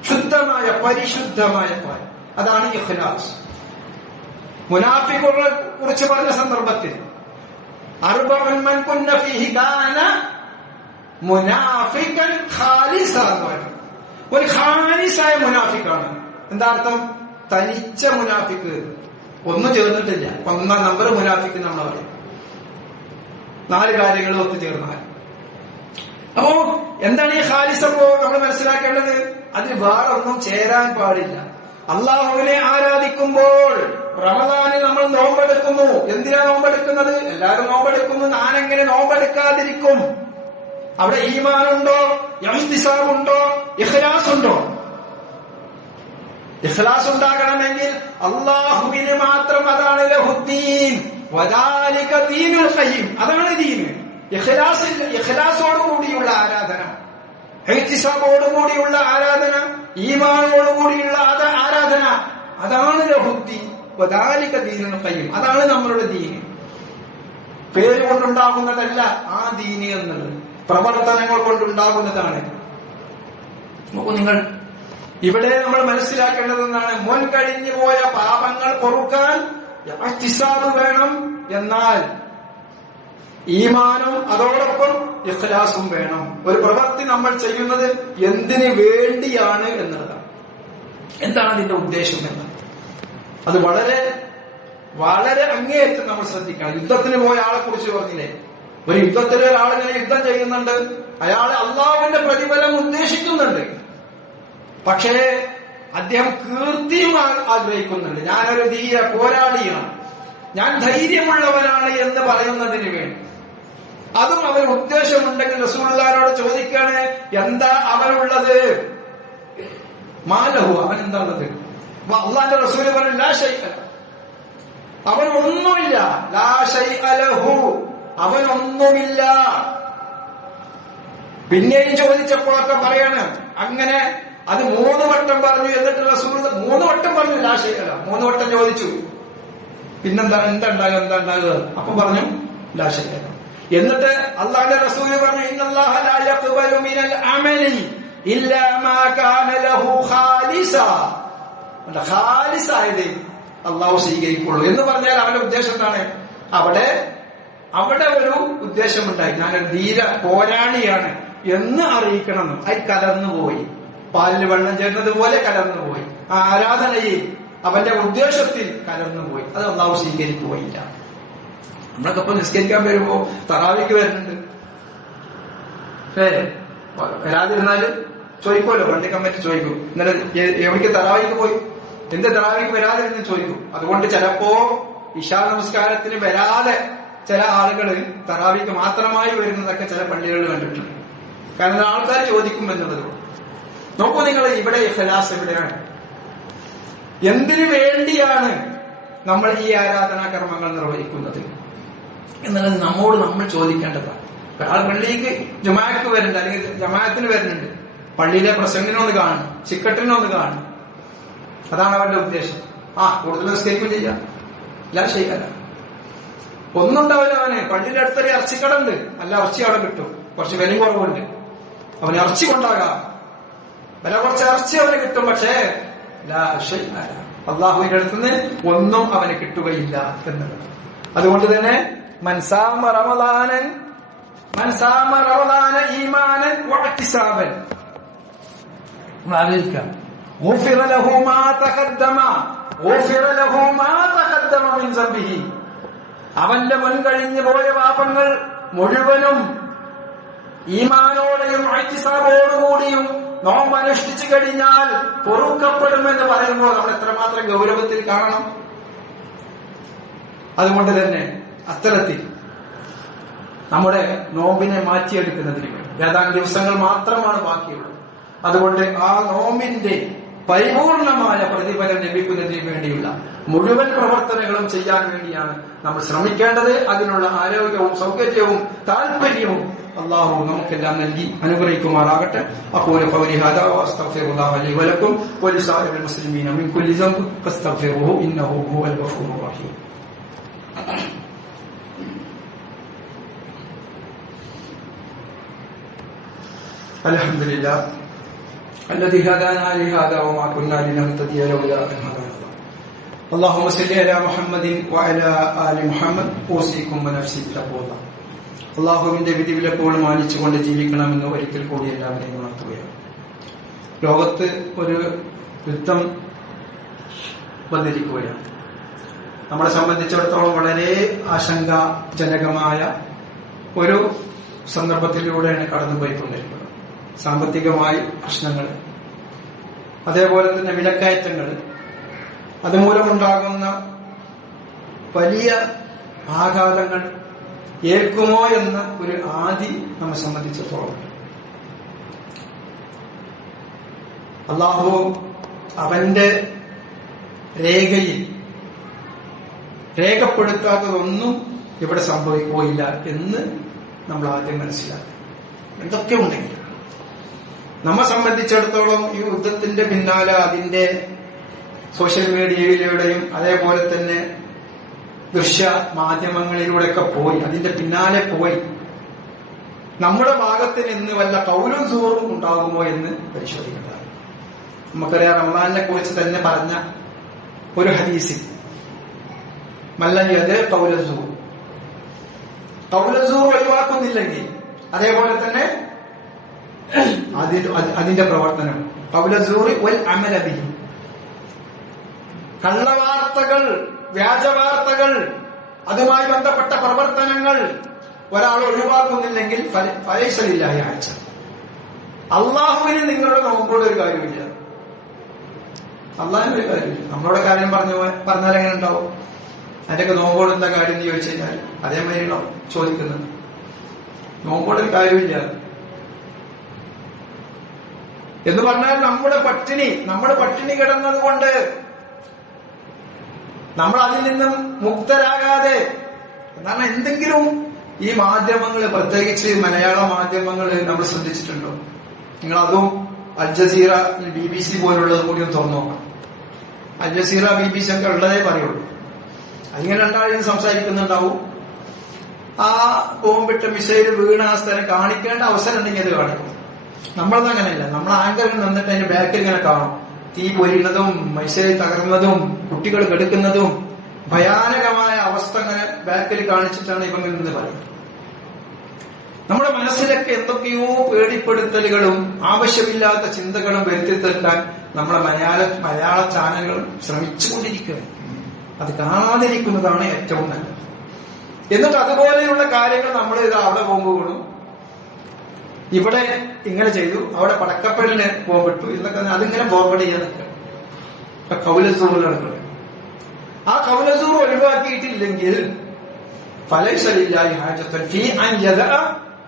ശുദ്ധമായ പരിശുദ്ധമായ പാൽ. അതാണ് ഇഖ്ലാസ്. മുനാഫിഖുകളെ കുറിച്ച് പറഞ്ഞ സന്ദർഭത്തിൽ അർബഉൻ മൻ കുന്ന ഫീഹി കാന മുനാഫിഖൻ ഖാലിസ എന്ന് പറയും. ഒരു ഖാലിസായ മുനാഫിക്കാണ്. എന്താ അർത്ഥം? തനിച്ച മുനാഫിക്ക്, ഒന്നും ചേർന്നിട്ടില്ല. 1-ാം നമ്പർ മുനാഫിക്ക് നമ്മൾ പറയും. 4 കാര്യങ്ങൾ ഒത്തുചേർന്നാൽ. അപ്പോ എന്താണ് ഈ ഖാലിസ്? അപ്പോ നമ്മൾ മനസ്സിലാക്കേണ്ടത്, അതിൽ വേറെ ഒന്നും ചേരാൻ പാടില്ല. അള്ളാഹുവിനെ ആരാധിക്കുമ്പോൾ റമദാനിൽ നമ്മൾ നോമ്പെടുക്കുന്നു. എന്തിനാ നോമ്പെടുക്കുന്നത്? എല്ലാവരും നോമ്പെടുക്കുന്നു. ഞാനെങ്ങനെ നോമ്പെടുക്കാതിരിക്കും? അവിടെ ഈമാനുണ്ടോ? ഇഹ്തിസാബുണ്ടോ? ഇഖ്ലാസ് ഉണ്ടോ? ഇഖ്ലാസ് ഉണ്ടാകണമെങ്കിൽ അല്ലാഹുവിനെ മാത്രം, അതാണ് ലഹുദ്ദീൻ വദാലിക ദീനുൽ ഖയ്യിം, അതാണ് ദീന്. ഇഖ്ലാസോടുകൂടിയുള്ള ആരാധന, ഇഹ്തിസാബോടുകൂടിയുള്ള ആരാധന, ഈമാനോടുകൂടിയുള്ള ആരാധന, അതാണ് ലഹുദ്ദീൻ വദാലിക ദീനുൽ ഖയ്യിം, അതാണ് നമ്മളുടെ ദീന്. പേര് കൊണ്ടുണ്ടാകുന്നതല്ല ആ ദീന് എന്നുള്ളത്, പ്രവർത്തനങ്ങൾ കൊണ്ടുണ്ടാകുന്നതാണ്. നോക്കൂ നിങ്ങൾ, ഇവിടെ നമ്മൾ മനസ്സിലാക്കേണ്ടതെന്നാണ്, മുൻ കഴിഞ്ഞു പോയ പാപങ്ങൾ പൊറുക്കാൻ ഇഹ്തിസാബ് വേണം. എന്നാൽ ഈമാനും അതോടൊപ്പം ഇഖ്ലാസും വേണം. ഒരു പ്രവൃത്തി നമ്മൾ ചെയ്യുന്നത് എന്തിനു വേണ്ടിയാണ് എന്നുള്ളതാണ്. എന്താണ് അതിന്റെ ഉദ്ദേശം എന്ന് അത് വളരെ വളരെ അങ്ങേയറ്റം നമ്മൾ ശ്രദ്ധിക്കണം. യുദ്ധത്തിന് പോയ ആളെ കുറിച്ച് പറഞ്ഞില്ലേ, ഒരു യുദ്ധത്തിൽ ഒരാളിങ്ങനെ യുദ്ധം ചെയ്യുന്നുണ്ട്, അയാൾ അള്ളാഹുവിന്റെ പ്രതിഫലം ഉദ്ദേശിക്കുന്നുണ്ട്. പക്ഷേ അദ്ദേഹം കീർത്തിയും ആഗ്രഹിക്കുന്നുണ്ട്. ഞാനൊരു ധീര പോരാളിയാണ്, ഞാൻ ധൈര്യമുള്ളവനാണ് എന്ന് പറയുന്നതിന് വേണ്ടി. അതും അവന് ഉദ്ദേശമുണ്ടെങ്കിൽ റസൂലുള്ളാഹിനോട് ചോദിക്കാണ്, എന്താ അവനുള്ളത്? മാലഹു, അവൻ എന്താ ഉള്ളത്? അള്ളാന്റെ റസൂല് പറഞ്ഞു, ലാ ശൈഅ, അവനൊന്നുമില്ല. ലാ ശൈഅ ലഹു, അവനൊന്നുമില്ല. പിന്നെയും ചോദിച്ചപ്പോഴൊക്കെ പറയാണ് അങ്ങനെ. അത് 3 വട്ടം പറഞ്ഞു. എന്നിട്ട് റസൂൽ 3 വട്ടം പറഞ്ഞു ലാ ശൈഅ ലഹു. 3 വട്ടം ചോദിച്ചു. പിന്നെന്താ എന്താ ഉണ്ടാകുക? അപ്പൊ പറഞ്ഞു ലാ ശൈഅ ലഹു. എന്നിട്ട് അല്ലാഹുവിന്റെ റസൂൽ പറഞ്ഞു, ഇന്നല്ലാഹ ലാ യഖ്ബലു മിനൽ അമലി ഇല്ലാ മാ കാന ലഹു ഖാലിസ, ഖാലിസായത് അല്ലാഹു സ്വീകരിക്കുള്ളൂ എന്ന് പറഞ്ഞാൽ അവന്റെ ഉദ്ദേശം എന്താണ്? അവിടെ അവിടെ ഒരു ഉദ്ദേശമുണ്ടായി, ഞാനൊരു ധീര പോരാളിയാണ് എന്ന് അറിയിക്കണം. അത് കലർന്നുപോയി, പാലിൽ വെള്ളം ചേർന്നത് പോലെ കലർന്നുപോയി. ആ ആരാധനയിൽ അവന്റെ ഉദ്ദേശത്തിൽ കലർന്നുപോയി. അത് അള്ളാഹു സ്വീകരിക്കുകയില്ല. നമ്മളൊക്കെ ഇപ്പൊ നിസ്കരിക്കാൻ വരുമ്പോ തറാവിക്ക് വരുന്നുണ്ട്, വരാതിരുന്നാല് ചോദിക്കുമല്ലോ, പള്ളി കമ്മിറ്റി ചോദിക്കും, ഇന്നലെ എവിടേക്ക് തറാവിക്ക് പോയി, എന്ത് തറാവിക്ക് വരാതിരുന്ന് ചോദിക്കും. അതുകൊണ്ട് ചിലപ്പോ ഇശാ നമസ്കാരത്തിന് വരാതെ ചില ആളുകൾ തറാവിക്ക് മാത്രമായി വരുന്നതൊക്കെ ചില പള്ളികളിൽ കണ്ടിട്ടുണ്ട്. കാരണം ആൾക്കാർ ചോദിക്കും എന്നുള്ളത്. നോക്കൂ നിങ്ങൾ, ഇവിടെ ഇഖ്ലാസ് എവിടെയാണ്? എന്തിനു വേണ്ടിയാണ് നമ്മൾ ഈ ആരാധനാ കർമ്മങ്ങൾ നിർവഹിക്കുന്നത് എന്നുള്ളത് നമ്മൾ ചോദിക്കേണ്ടതാണ്. ആൾ പള്ളിക്ക് ജമാഅത്ത് വരുന്നുണ്ട്, അല്ലെങ്കിൽ ജമാഅത്തിന് വരുന്നുണ്ട്, പള്ളിയിലെ പ്രസംഗിനൊന്ന് കാണും, ചിക്കട്ടിനൊന്ന് കാണും, അതാണ് അവരുടെ ഉദ്ദേശം. കൂടുതൽ നിസ്കരിക്കും ചെയ്യാം, ഇല്ല ചെയ്യാല്ല, ഒന്നുണ്ടാവില്ല. അവന് പള്ളിയുടെ അടുത്തൊരു ഇറച്ചിക്കടുണ്ട്, നല്ല ഇറച്ചി അവിടെ കിട്ടും, കുറച്ച് വില കുറവുണ്ട്, അവന് ഇറച്ചി കൊണ്ടാകാം, വില കുറച്ച് ഇറച്ചി അവന് കിട്ടും. പക്ഷേ അള്ളാഹുവിന്റെ അടുത്തുനിന്ന് ഒന്നും അവന് കിട്ടുകയില്ല എന്നുള്ളത്. അതുകൊണ്ട് തന്നെ മൻസാമ റമളാനൻ ഈമാനൻ വഇഹ്തിസാബൻ, ഗുഫിറ ലഹു മാ തഖദ്ദമ മിൻ സബ്ബിഹി, അവന്റെ മുൻകഴിഞ്ഞു പോയ പാപങ്ങൾ മുഴുവനും ഈമാനോടെയും ഇഹ്തിസാബോടുകൂടിയും നോമ്പനുഷ്ഠിച്ചു കഴിഞ്ഞാൽ പൊറുക്കപ്പെടുമെന്ന് പറയുമ്പോൾ നമ്മൾ എത്രമാത്രം ഗൗരവത്തിൽ കാണണം. അതുകൊണ്ട് തന്നെ അത്തരത്തിൽ നമ്മുടെ നോമ്പിനെ മാറ്റിയെടുക്കുന്നതിന് വേണ്ടി ഏതാനും ദിവസങ്ങൾ മാത്രമാണ് ബാക്കിയുള്ളത്. അതുകൊണ്ട് ആ നോമ്പിന്റെ പരിപൂർണമായ പ്രതിഫലം ലഭിക്കുന്നതിന് വേണ്ടിയുള്ള മുഴുവൻ പ്രവർത്തനങ്ങളും ചെയ്യാൻ വേണ്ടിയാണ് നമ്മൾ ശ്രമിക്കേണ്ടത്. അതിനുള്ള ആരോഗ്യവും സൗകര്യവും താല്പര്യവും അള്ളാഹു നമുക്കെല്ലാം നൽകി അനുഗ്രഹിക്കുമാറാകട്ടെ. അഖൂലു ഖൗലി ഹാദാ വഅസ്തഗ്ഫിറുല്ലാഹ ലി വലക്കും വലിസാഇറിൽ മുസ്ലിമീന മിൻ കുല്ലി ദംബ് ഫസ്തഗ്ഫിറുഹു ഇന്നഹു ഹുവൽ ഗഫൂറുർ റഹീം. അൽഹംദുലില്ലാഹ് الذي هدانا لهذا وما كنا لنهتدي لولا أن هدانا الله. اللهم صل على محمد وعلى آل محمد أوصيكم ونفسي بتقوى الله. അള്ളാഹുവിന്റെ വിധിവിലക്കുകൾ മാനിച്ചുകൊണ്ട് ജീവിക്കണമെന്ന് ഒരിക്കൽ കൂടി എല്ലാവരെയും ഉണർത്തുകയാണ്. ലോകത്ത് ഒരു യുദ്ധം വന്നിരിക്കുകയാണ്. നമ്മളെ സംബന്ധിച്ചിടത്തോളം വളരെ ആശങ്കാജനകമായ ഒരു സന്ദർഭത്തിലൂടെയാണ് കടന്നുപോയിക്കൊണ്ടിരിക്കുന്നത്. സാമ്പത്തികമായി പ്രശ്നങ്ങൾ, അതേപോലെ തന്നെ വിലക്കയറ്റങ്ങൾ, അതുമൂലമുണ്ടാകുന്ന വലിയ ആഘാതങ്ങൾ ഏൽക്കുമോ എന്ന ഒരു ആദി നമ്മെ സംബന്ധിച്ചിടത്തോളം അള്ളാഹു അവന്റെ രേഖയിൽ രേഖപ്പെടുത്താത്തതൊന്നും ഇവിടെ സംഭവിക്കുകയില്ല എന്ന് നമ്മൾ ആദ്യം മനസ്സിലാക്കി. എന്തൊക്കെ ഉണ്ടെങ്കിലും നമ്മെ സംബന്ധിച്ചിടത്തോളം ഈ യുദ്ധത്തിന്റെ പിന്നാലെ അതിന്റെ സോഷ്യൽ മീഡിയയിലൂടെയും അതേപോലെ തന്നെ ദൃശ്യ മാധ്യമങ്ങളിലൂടെയൊക്കെ പോയി അതിന്റെ പിന്നാലെ പോയി നമ്മുടെ ഭാഗത്ത് നിന്ന് വല്ല കൗലും സൂറും ഉണ്ടാകുമോ എന്ന് പരിശോധിക്കേണ്ടതാണ്. നമുക്കറിയാം, റമദാനിനെ കുറിച്ച് തന്നെ പറഞ്ഞ ഒരു ഹദീസിൽ മല്ലയത് കൗലസൂർ ഒഴിവാക്കുന്നില്ലെങ്കിൽ അതേപോലെ തന്നെ അതിന്റെ പ്രവർത്തനം കൗലസൂറി വൽ അമല ബിഹി, കള്ളവാർത്തകൾ, വ്യാജവാർത്തകൾ, അതുമായി ബന്ധപ്പെട്ട പ്രവർത്തനങ്ങൾ ഒരാൾ ഒഴിവാക്കുന്നില്ലെങ്കിൽ ഫലൈസലില്ലാഹി ആഴ്ച, അള്ളാഹുവിന് നിങ്ങളുടെ നോമ്പോട് ഒരു കാര്യമില്ല, അള്ളാഹിന് ഒരു കാര്യമില്ല. നമ്മളോട് കാര്യം പറഞ്ഞാൽ എങ്ങനെ ഉണ്ടാവും? അതിന്റെയൊക്കെ നോമ്പോട് എന്താ കാര്യം എന്ന് ചോദിച്ചു കഴിഞ്ഞാൽ അതേമാതിരിയാണോ ചോദിക്കുന്നത്? നോമ്പോട് ഒരു കാര്യമില്ല എന്ന് പറഞ്ഞാൽ നമ്മുടെ പട്ടിണി കിടന്നത് കൊണ്ട് നമ്മൾ അതിൽ നിന്നും മുക്തരാകാതെ, എന്താണ് എന്തെങ്കിലും ഈ മാധ്യമങ്ങൾ, പ്രത്യേകിച്ച് മലയാള മാധ്യമങ്ങൾ നമ്മൾ ശ്രദ്ധിച്ചിട്ടുണ്ടോ? നിങ്ങൾ അതും അൽ ജസീറ, BBC പോലുള്ളത് കൂടി ഒന്ന് തുറന്നു നോക്കാം. അൽ ജസീറ, BBC ഒക്കെ ഉള്ളതേ പറയുള്ളൂ. അതിങ്ങനെ രണ്ടാളും സംസാരിക്കുന്നുണ്ടാവും. ആ ബോംബിട്ട മിസൈൽ വീണ ആ സ്ഥലം കാണിക്കേണ്ട അവസരം ഉണ്ടെങ്കിൽ അത് കാണിക്കും. നമ്മളത് അങ്ങനെയല്ല. നമ്മൾ ആങ്കറിൽ നിന്നിട്ട് അതിന്റെ ബാക്കിൽ ഇങ്ങനെ കാണും, തീ പൊരിയുന്നതും മിസൈൽ തകർന്നതും കുട്ടികൾ കെടുക്കുന്നതും ഭയാനകമായ അവസ്ഥ അങ്ങനെ ബാക്കിൽ കാണിച്ചിട്ടാണ് ഇവൻ എന്ന് പറയുന്നത്. നമ്മുടെ മനസ്സിലൊക്കെ എന്തൊക്കെയോ പേടിപ്പെടുത്തലുകളും ആവശ്യമില്ലാത്ത ചിന്തകളും വരുത്തി തീർക്കാൻ നമ്മളെ മലയാള ചാനലുകൾ ശ്രമിച്ചുകൊണ്ടിരിക്കുകയാണ്. അത് കാണാതിരിക്കുന്നതാണ് ഏറ്റവും നല്ലത്. എന്നിട്ട് അതുപോലെയുള്ള കാര്യങ്ങൾ നമ്മൾ അവിടെ പോകുമ്പോഴും ഇവിടെ ഇങ്ങനെ ചെയ്തു, അവിടെ പടക്കപ്പലിന് ബോംബിട്ടു എന്നൊക്കെ അതിങ്ങനെ ഫോർവേഡ് ചെയ്യാൻ നിൽക്കുക. കൗലസൂറിൽ നടക്കുന്നത്. ആ കൗലസൂർ ഒഴിവാക്കിയിട്ടില്ലെങ്കിൽ ഫലൈസലില്ലാഹി ഹാജത്തുൻ ഫീ അൻ യദഅ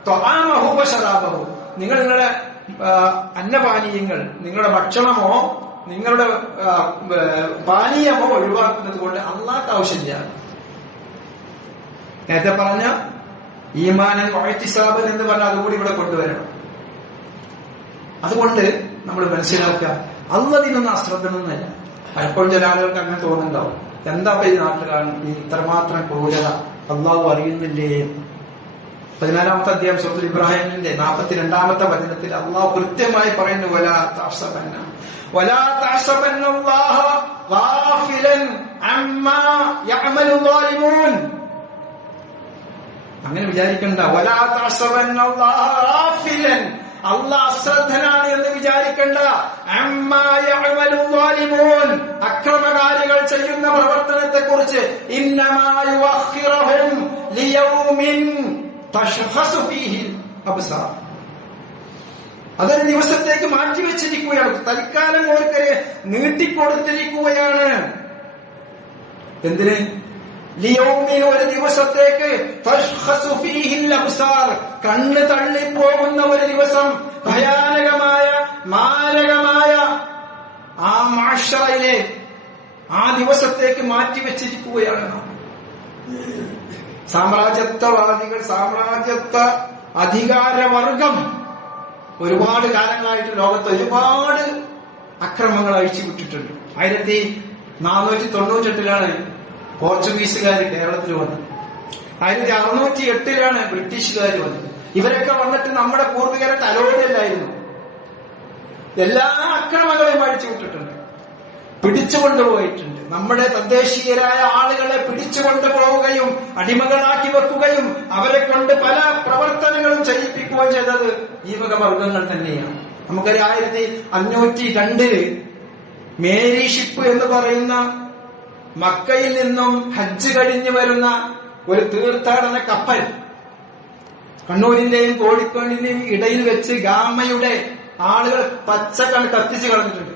തആമഹു വശറാബഹു, നിങ്ങൾ നിങ്ങളുടെ അന്നപാനീയങ്ങൾ, നിങ്ങളുടെ ഭക്ഷണമോ നിങ്ങളുടെ പാനീയമോ ഒഴിവാക്കുന്നത് കൊണ്ട് അള്ളാഹ്ക്ക് ആവശ്യമില്ല. നേരത്തെ പറഞ്ഞ ഈമാനൻ വഇഹ്തിസാബൻ എന്ന് പറഞ്ഞാൽ അതുകൂടി ഇവിടെ കൊണ്ടുവരണം. അതുകൊണ്ട് നമ്മൾ മനസ്സിലാക്കുക, അള്ളതിനൊന്നും അശ്രദ്ധനൊന്നുമല്ല. പലപ്പോഴും ചില ആളുകൾക്ക് അങ്ങനെ തോന്നുന്നുണ്ടാവും, എന്താ ഈ നാട്ടിൽ കാണും ഈ ഇത്രമാത്രം ക്രൂരത, അള്ളാഹു അറിയുന്നില്ലേ? 14-ാമത്തെ അധ്യായം സൂറത്തുൽ ഇബ്രാഹിമിന്റെ 42-ാമത്തെ വചനത്തിൽ അള്ളാഹു കൃത്യമായി പറയുന്നു, വലാ തഹ്സബന്നല്ലാഹ ഗാഫിലൻ അമ്മാ യഅമലു ളാലിമൂൻ. അങ്ങനെ വിചാരിക്കണ്ട. വലാ തഹ്സബന്നല്ലാഹ ഗാഫിലൻ, അള്ളാഹ് അശ്രദ്ധനാണ് എന്ന് വിചാരിക്കണ്ട. അമ്മാ യഅമലു ളാലിമൂൻ, അക്രമകാരികൾ ചെയ്യുന്ന പ്രവർത്തനത്തെ കുറിച്ച്. ഇന്നമാ യുഅഖിറുഹും ലിയൗമിൻ തശ്ഖസു ഫീഹി അബ്സാർ, അതൊരു ദിവസത്തേക്ക് മാറ്റിവെച്ചിരിക്കുകയാണ്. തൽക്കാലം ഓർക്കരെ നീട്ടിക്കൊടുത്തിരിക്കുകയാണ്. എന്തിന്? ലിയൗമിൻ, ഒരു ദിവസത്തേക്ക്. തശ്ഖസു ഫീഹി അബ്സാർ, കണ്ണ് തള്ളിപ്പോകുന്ന ഒരു ദിവസം. ഭയാനകമായ മാരകമായ ആ മഹ്ശറയിലെ ആ ദിവസത്തേക്ക് മാറ്റിവെച്ചിരിക്കുകയാണ്. സാമ്രാജ്യത്വവാദികൾ, സാമ്രാജ്യത്വ അധികാരവർഗം ഒരുപാട് കാലങ്ങളായിട്ട് ലോകത്ത് ഒരുപാട് അക്രമങ്ങൾ അഴിച്ചുവിട്ടിട്ടുണ്ട്. 1498 പോർച്ചുഗീസുകാർ കേരളത്തിൽ വന്നത്. 1608 ബ്രിട്ടീഷുകാർ വന്നത്. ഇവരൊക്കെ വന്നിട്ട് നമ്മുടെ പൂർവികരെ തലോടില്ലായിരുന്നു. എല്ലാ അക്രമങ്ങളെയും അഴിച്ചുവിട്ടിട്ടുണ്ട്, പിടിച്ചുകൊണ്ടുപോയിട്ടുണ്ട്. നമ്മുടെ തദ്ദേശീയരായ ആളുകളെ പിടിച്ചുകൊണ്ടുപോവുകയും അടിമകളാക്കി വെക്കുകയും അവരെ കൊണ്ട് പല പ്രവർത്തനങ്ങളും ചെയ്യിപ്പിക്കുകയും ചെയ്തത് ഈ വക വർഗങ്ങൾ തന്നെയാണ്. നമുക്കൊരു 1502 മേരി ഷിപ്പ് എന്ന് പറയുന്ന മക്കയിൽ നിന്നും ഹജ്ജ് കഴിഞ്ഞു വരുന്ന ഒരു തീർത്ഥാടന കപ്പൽ കണ്ണൂരിന്റെയും കോഴിക്കോടിന്റെയും ഇടയിൽ വെച്ച് ഗാമയുടെ ആളുകൾ പച്ചക്കൽ കത്തിച്ചു കളഞ്ഞിട്ടുണ്ട്.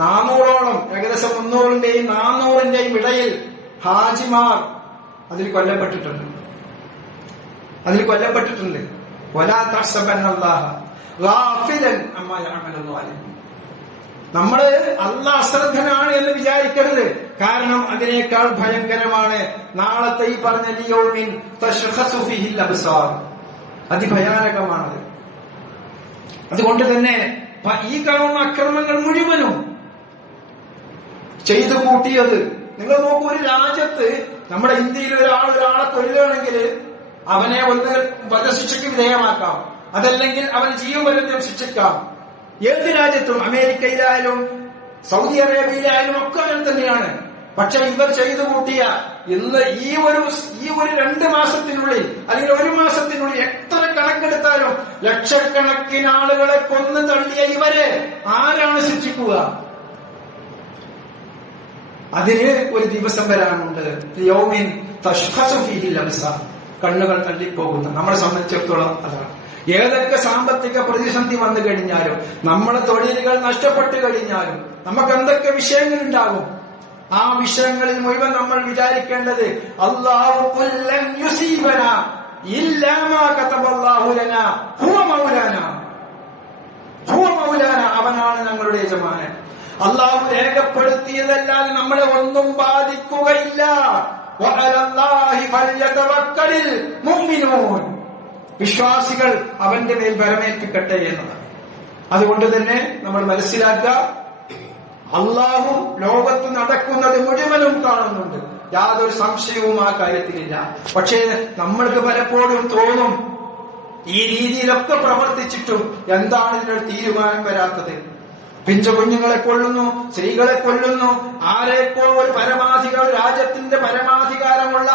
400ഓളം, ഏകദേശം 300ന്റെയും 400ന്റെയും ഇടയിൽ ഹാജിമാർ അതിൽ കൊല്ലപ്പെട്ടിട്ടുണ്ട്. വലാ തഹ്സബന്നല്ലാഹ ഗാഫിലൻ അമ്മാ യഅമലു ളാലിമൂൻ, നമ്മള് അല്ലാഹ് അശ്രദ്ധനാണ് എന്ന് വിചാരിക്കരുത്. കാരണം അതിനേക്കാൾ ഭയങ്കരമാണ് നാളത്തെ ഈ പറഞ്ഞ ലിയൗമിൻ തശ്ഖസു ഫീഹിൽ അബ്സാർ, അതിഭയാനകമാണത്. അതുകൊണ്ട് തന്നെ ഈ കാണുന്ന അക്രമങ്ങൾ മുഴുവനും ചെയ്തു കൂട്ടിയത്. നിങ്ങൾ നോക്കൂ, ഒരു രാജ്യത്ത്, നമ്മുടെ ഇന്ത്യയിൽ ഒരാളെ കൊല്ലുകയാണെങ്കിൽ അവനെ ഒന്ന് വധശിക്ഷയ്ക്ക് വിധേയമാക്കാം, അതല്ലെങ്കിൽ അവന് ജീവപര്യന്തം ശിക്ഷിക്കാം. ഏത് രാജ്യത്തും, അമേരിക്കയിലായാലും സൗദി അറേബ്യയിലായാലും ഒക്കെ അങ്ങനെ തന്നെയാണ്. പക്ഷെ ഇവർ ചെയ്തു കൂട്ടിയ ഇന്ന് ഈ ഒരു 2 മാസത്തിനുള്ളിൽ അല്ലെങ്കിൽ 1 മാസത്തിനുള്ളിൽ എത്ര കണക്കെടുത്താലും ലക്ഷക്കണക്കിന് ആളുകളെ കൊന്നു തള്ളിയ ഇവരെ ആരാണ് ശിക്ഷിക്കുക? അതിന് ഒരു ദിവസം വരാനുണ്ട്. യൗമിൻ തശ്ഖസു ഫീഹിൽ അബ്സാർ, കണ്ണുകൾ തള്ളിപ്പോകുന്ന. നമ്മളെ സംബന്ധിച്ചിടത്തോളം അതാണ്. ഏതൊക്കെ സാമ്പത്തിക പ്രതിസന്ധി വന്നു കഴിഞ്ഞാലും, നമ്മളെ തൊഴിലുകൾ നഷ്ടപ്പെട്ടു കഴിഞ്ഞാലും, നമുക്ക് എന്തൊക്കെ വിഷയങ്ങൾ ഉണ്ടാകും, ആ വിഷയങ്ങളിൽ മുഴുവൻ നമ്മൾ വിചാരിക്കേണ്ടത് അല്ലാഹു കുല്ലൻ യുസീബനാ ഇല്ലാ മാ കതബല്ലാഹു ലനാ ഹുവ മൗലാനാ, അവനാണ് ഞങ്ങളുടെ യജമാനൻ. അല്ലാഹു രേഖപ്പെടുത്തിയതല്ലാതെ നമ്മളെ ഒന്നും ബാധിക്കുകയില്ല. വഅലല്ലാഹി ഫൽയതവക്കലിൽ മുഅ്മിനൂൻ, വിശ്വാസികൾ അവന്റെ മേൽ ഭരമേൽപ്പിക്കട്ടെ എന്നതാണ്. അതുകൊണ്ട് തന്നെ നമ്മൾ മനസ്സിലാക്കുക, അള്ളാഹു ലോകത്ത് നടക്കുന്നത് മുഴുവനും കാണുന്നുണ്ട്, യാതൊരു സംശയവും ആ കാര്യത്തിലില്ല. പക്ഷേ നമ്മൾക്ക് പലപ്പോഴും തോന്നും, ഈ രീതിയിലൊക്കെ പ്രവർത്തിച്ചിട്ടും എന്താണ് ഇതിനൊരു തീരുമാനം വരാത്തത്? പിഞ്ചു കുഞ്ഞുങ്ങളെ കൊല്ലുന്നു, സ്ത്രീകളെ കൊല്ലുന്നു. ആരെക്കോ ഒരു പരമാധികാര രാജ്യത്തിന്റെ പരമാധികാരമുള്ള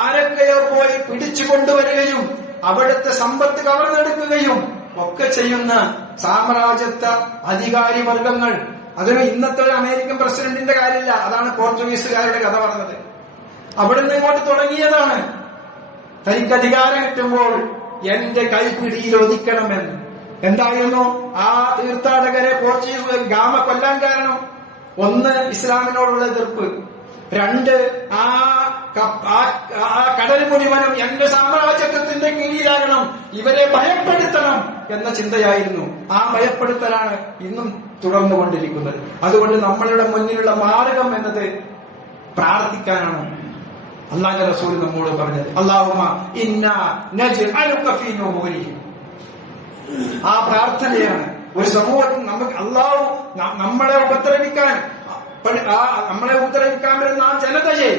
ആരൊക്കെയോ പോയി പിടിച്ചു കൊണ്ടുവരികയും അവിടുത്തെ സമ്പത്ത് കവർന്നെടുക്കുകയും ഒക്കെ ചെയ്യുന്ന സാമ്രാജ്യത്വ അധികാരി വർഗങ്ങൾ. അതൊരു ഇന്നത്തെ ഒരു അമേരിക്കൻ പ്രസിഡന്റിന്റെ കാര്യമില്ല, അതാണ് പോർച്ചുഗീസുകാരുടെ കഥ പറഞ്ഞത്. അവിടുന്ന് ഇങ്ങോട്ട് തുടങ്ങിയതാണ്. തനിക്ക് അധികാരം കിട്ടുമ്പോൾ എന്റെ കൈപ്പിടിയിൽ ഒതുക്കണമെന്ന്. എന്തായിരുന്നു ആ തീർത്ഥാടകരെ പോർച്ചുഗീസ് ഗാമ കൊല്ലാൻ കാരണം? ഒന്ന്, ഇസ്ലാമിനോടുള്ള എതിർപ്പ്. രണ്ട്, ആ കടൽ മുഴുവനും എന്റെ സാമ്രാജ്യത്വത്തിന്റെ കീഴിലാകണം, ഇവരെ ഭയപ്പെടുത്തണം എന്ന ചിന്തയായിരുന്നു. ആ ഭയപ്പെടുത്തലാണ് ഇന്നും തുടർന്നുകൊണ്ടിരിക്കുന്നത്. അതുകൊണ്ട് നമ്മളുടെ മുന്നിലുള്ള മാർഗം എന്നത് പ്രാർത്ഥിക്കാനാണ്. അല്ലാഹുവിന്റെ റസൂൽ നമ്മോട് പറഞ്ഞത് അല്ലാഹുമ്മ ഇന്നാ നജ്അലുക ഫീ നൂരിഹിം. ആ പ്രാർത്ഥനയാണ്. ഒരു സമൂഹത്തിൽ നമുക്ക് അല്ലാഹു നമ്മളെ ഉപദ്രവിക്കാൻ വരുന്ന ആ ജനതയെ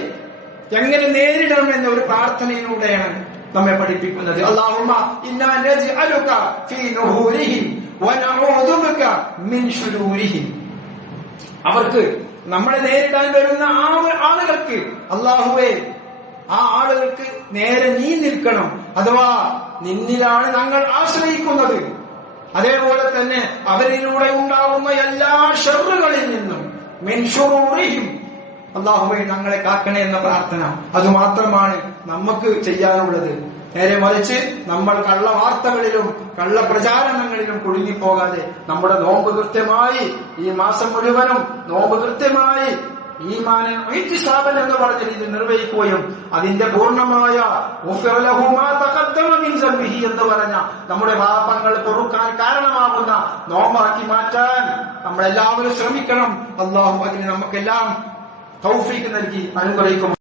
എങ്ങനെ നേരിടണം എന്ന ഒരു പ്രാർത്ഥനയിലൂടെയാണ് നമ്മെ പഠിപ്പിക്കുന്നത്. അല്ലാഹുമ്മ ഇന്നാ നജ്അലുക ഫീ നൂരിഹിം വനഊദു ബിക മിൻ ശുരൂരിഹിം. അവർക്ക് നമ്മളെ നേരിടാൻ വരുന്ന ആളുകൾക്ക് അല്ലാഹുവേ, ആ ആളുകൾക്ക് നേരെ നീ നിൽക്കണം. അഥവാ നിന്നിലാണ് ഞങ്ങൾ ആശ്രയിക്കുന്നത്. അതേപോലെ തന്നെ അവരിലൂടെ ഉണ്ടാകുന്ന എല്ലാ ഷർറുകളിൽ നിന്നും മിൻ ശുറൂരിഹിം, അല്ലാഹുവേ ഞങ്ങളെ കാക്കണേ എന്ന പ്രാർത്ഥന. അതുമാത്രമാണ് നമുക്ക് ചെയ്യാനുള്ളത്. നേരെ മറിച്ച് നമ്മൾ കള്ള വാർത്തകളിലും കള്ള പ്രചാരണങ്ങളിലും കുടുങ്ങിപ്പോകാതെ നമ്മുടെ നോമ്പ് കൃത്യമായി ഈ മാസം മുഴുവനും നോമ്പ് കൃത്യമായി ഈമാനിൻ ഇഹ്തിസാബൻ എന്ന് പറഞ്ഞ രീതി നിർവഹിക്കുകയും അതിന്റെ പൂർണ്ണമായ എന്ന് പറഞ്ഞ നമ്മുടെ പാപങ്ങൾ പൊറുക്കാൻ കാരണമാകുന്ന നോമ്പാക്കി മാറ്റാൻ നമ്മളെല്ലാവരും ശ്രമിക്കണം. അല്ലാഹു അതിന് നമുക്കെല്ലാം തൗഫീഖ് നൽകി അനുഗ്രഹിക്കും.